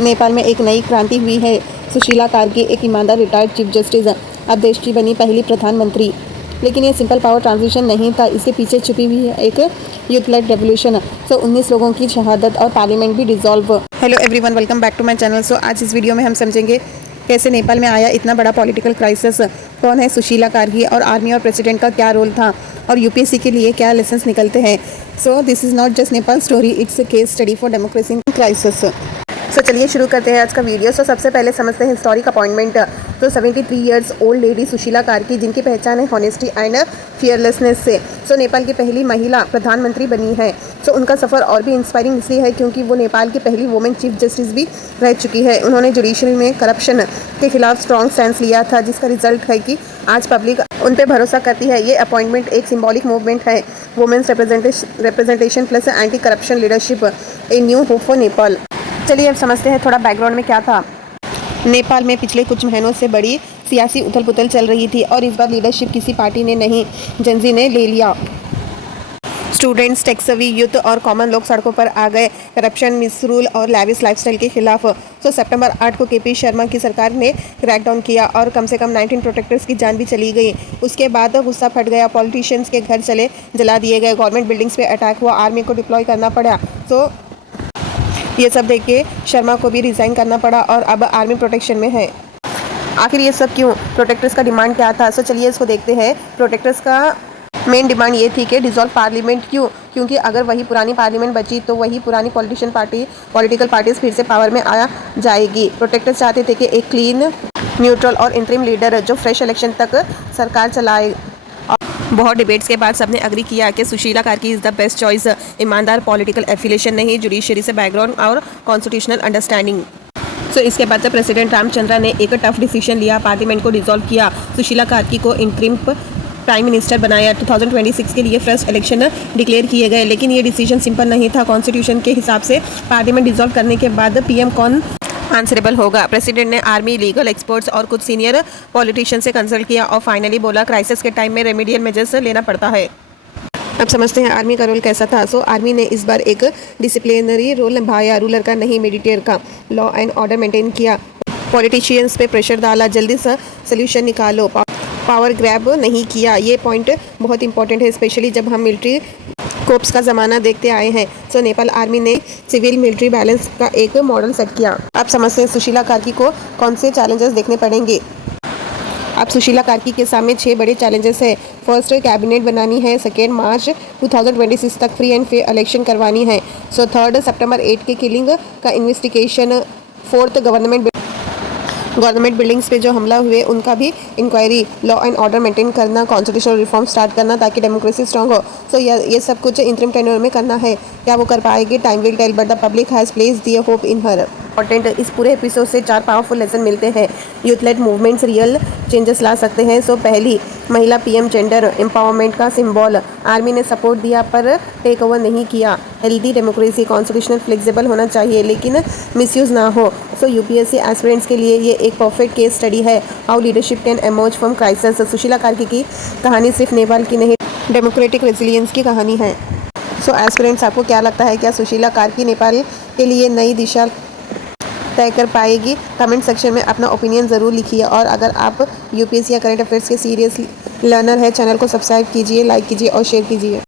नेपाल में एक नई क्रांति हुई है। सुशीला कार्की एक ईमानदार रिटायर्ड चीफ जस्टिस अब देश की बनी पहली प्रधानमंत्री। लेकिन ये सिंपल पावर ट्रांजिशन नहीं था, इसके पीछे छुपी हुई है एक यूथ लेड रेवोल्यूशन। 19 लोगों की शहादत और पार्लियामेंट भी dissolve. Hello everyone, welcome back to my channel. आज इस वीडियो में हम समझेंगे कैसे नेपाल में आया इतना बड़ा पॉलिटिकल क्राइसिस, कौन है सुशीला कार्की और आर्मी और प्रेसिडेंट का क्या रोल था और यूपीएससी के लिए क्या लेसन्स निकलते हैं। This is not just Nepal story, it's a case study for democracy in crisis. चलिए शुरू करते हैं आज का वीडियो। सबसे पहले समझते हैं historic appointment. 73 years old lady Sushila Karki, जिनकी पहचान है हॉनेस्टी एंड फियरलेसनेस से, नेपाल की पहली महिला प्रधानमंत्री बनी है। उनका सफ़र और भी इंस्पायरिंग इसलिए है क्योंकि वो नेपाल की पहली वुमेन चीफ जस्टिस भी रह चुकी है। उन्होंने जुडिशरी में करप्शन के खिलाफ स्ट्रॉन्ग स्टैंड लिया था, जिसका रिजल्ट है कि आज पब्लिक उन पर भरोसा करती है। ये अपॉइंटमेंट एक सिंबॉलिक मूवमेंट है, women's representation plus anti corruption leadership, a new hope for Nepal. चलिए अब समझते हैं थोड़ा बैकग्राउंड में क्या था। नेपाल में पिछले कुछ महीनों से बड़ी सियासी उथल पुथल चल रही थी और इस बार लीडरशिप किसी पार्टी ने नहीं, जनजी ने ले लिया। स्टूडेंट्स, टेक्सवी यूथ और कॉमन लोग सड़कों पर आ गए करप्शन, मिसरूल और लैविश लाइफस्टाइल के खिलाफ। सितंबर 8 को केपी शर्मा की सरकार ने क्रैकडाउन किया और कम से कम 19 प्रोटेक्टर्स की जान भी चली गई। उसके बाद गुस्सा फट गया, पॉलिटिशियंस के घर चले जला दिए गए, गवर्नमेंट बिल्डिंग्स पे अटैक हुआ, आर्मी को डिप्लॉय करना पड़ा। ये सब देख के शर्मा को भी रिज़ाइन करना पड़ा और अब आर्मी प्रोटेक्शन में है। आखिर ये सब क्यों? प्रोटेक्टर्स का डिमांड क्या था? चलिए इसको देखते हैं। प्रोटेक्टर्स का मेन डिमांड ये थी कि डिसॉल्व पार्लियामेंट। क्यों? क्योंकि अगर वही पुरानी पार्लियामेंट बची तो वही पुरानी पॉलिटिकल पार्टीज फिर से पावर में आ जाएगी। प्रोटेक्टर्स चाहते थे कि एक क्लीन, न्यूट्रल और इंटरिम लीडर जो फ्रेश इलेक्शन तक सरकार चलाए। बहुत डिबेट्स के बाद सबने अग्री किया कि Sushila Karki is the best choice. ईमानदार पॉलिटिकल एफिलिएशन नहीं, जुडिशरी से बैकग्राउंड और कॉन्स्टिट्यूशनल अंडरस्टैंडिंग। इसके बाद प्रेसिडेंट रामचंद्र ने एक टफ डिसीजन लिया, पार्लियामेंट को डिसॉल्व किया, सुशीला कार्की को इंटरिम प्राइम मिनिस्टर बनाया। 2026 के लिए फर्स्ट इलेक्शन डिक्लेयर किए गए, लेकिन ये डिसीजन सिंपल नहीं था। कॉन्स्टिट्यूशन के हिसाब से पार्लियामेंट डिसॉल्व करने के बाद पीएम कौन आंसरेबल होगा? प्रेसिडेंट ने आर्मी, लीगल एक्सपर्ट्स और कुछ सीनियर पॉलिटिशियन से कंसल्ट किया और फाइनली बोला क्राइसिस के टाइम में रेमेडियल मेजर्स लेना पड़ता है। अब समझते हैं आर्मी का रोल कैसा था। आर्मी ने इस बार एक डिसिप्लिनरी रोल निभाया, रूलर का नहीं मेडिटेयर का। लॉ एंड ऑर्डर मेंटेन किया, पॉलिटिशियंस पे प्रेशर डाला, जल्दी से सोल्यूशन निकालो, पावर ग्रैब नहीं किया। ये पॉइंट बहुत इंपॉर्टेंट है, स्पेशली जब हम मिलिट्री कोप्स का ज़माना देखते आए हैं। नेपाल आर्मी ने सिविल मिलिट्री बैलेंस का एक मॉडल सेट किया। अब समझते हैं सुशीला कार्की को कौन से चैलेंजेस देखने पड़ेंगे। अब सुशीला कार्की के सामने 6 बड़े चैलेंजेस हैं। फर्स्ट, कैबिनेट बनानी है। सेकेंड, मार्च 2026 तक फ्री एंड फेयर इलेक्शन करवानी है। थर्ड, सितंबर 8 के किलिंग का इन्वेस्टिगेशन। फोर्थ, गवर्नमेंट बिल्डिंग्स पे जो हमला हुए उनका भी inquiry. Law and order maintain करना, कॉन्स्टिट्यूशनल रिफॉर्म स्टार्ट करना ताकि डेमोक्रेसी स्ट्रांग हो। ये सब कुछ इंटरिम टेन्योर में करना है। क्या वो कर पाएगी? Time will tell, but the public has placed their hope in her. Important, इस पूरे एपिसोड से 4 पावरफुल लेसन मिलते हैं। Youth led movements real changes ला सकते हैं। पहली, महिला पीएम, जेंडर एम्पावरमेंट का सिंबल। आर्मी ने सपोर्ट दिया पर टेक ओवर नहीं किया। हेल्दी डेमोक्रेसी, कॉन्स्टिट्यूशनल फ्लेक्सिबल होना चाहिए लेकिन मिसयूज ना हो। यूपीएससी एस्पिरेंट्स के लिए ये एक परफेक्ट केस स्टडी है, how leadership can emerge from crisis. Sushila Karki की कहानी सिर्फ नेपाल की नहीं, डेमोक्रेटिक रेजिलियंस की कहानी है। एस्पिरेंट्स, आपको क्या लगता है, क्या सुशीला कार्की नेपाल के लिए नई दिशा तय कर पाएगी? कमेंट सेक्शन में अपना ओपिनियन ज़रूर लिखिए और अगर आप यूपीएससी या करंट अफेयर्स के सीरियस लर्नर है, चैनल को सब्सक्राइब कीजिए, लाइक कीजिए और शेयर कीजिए।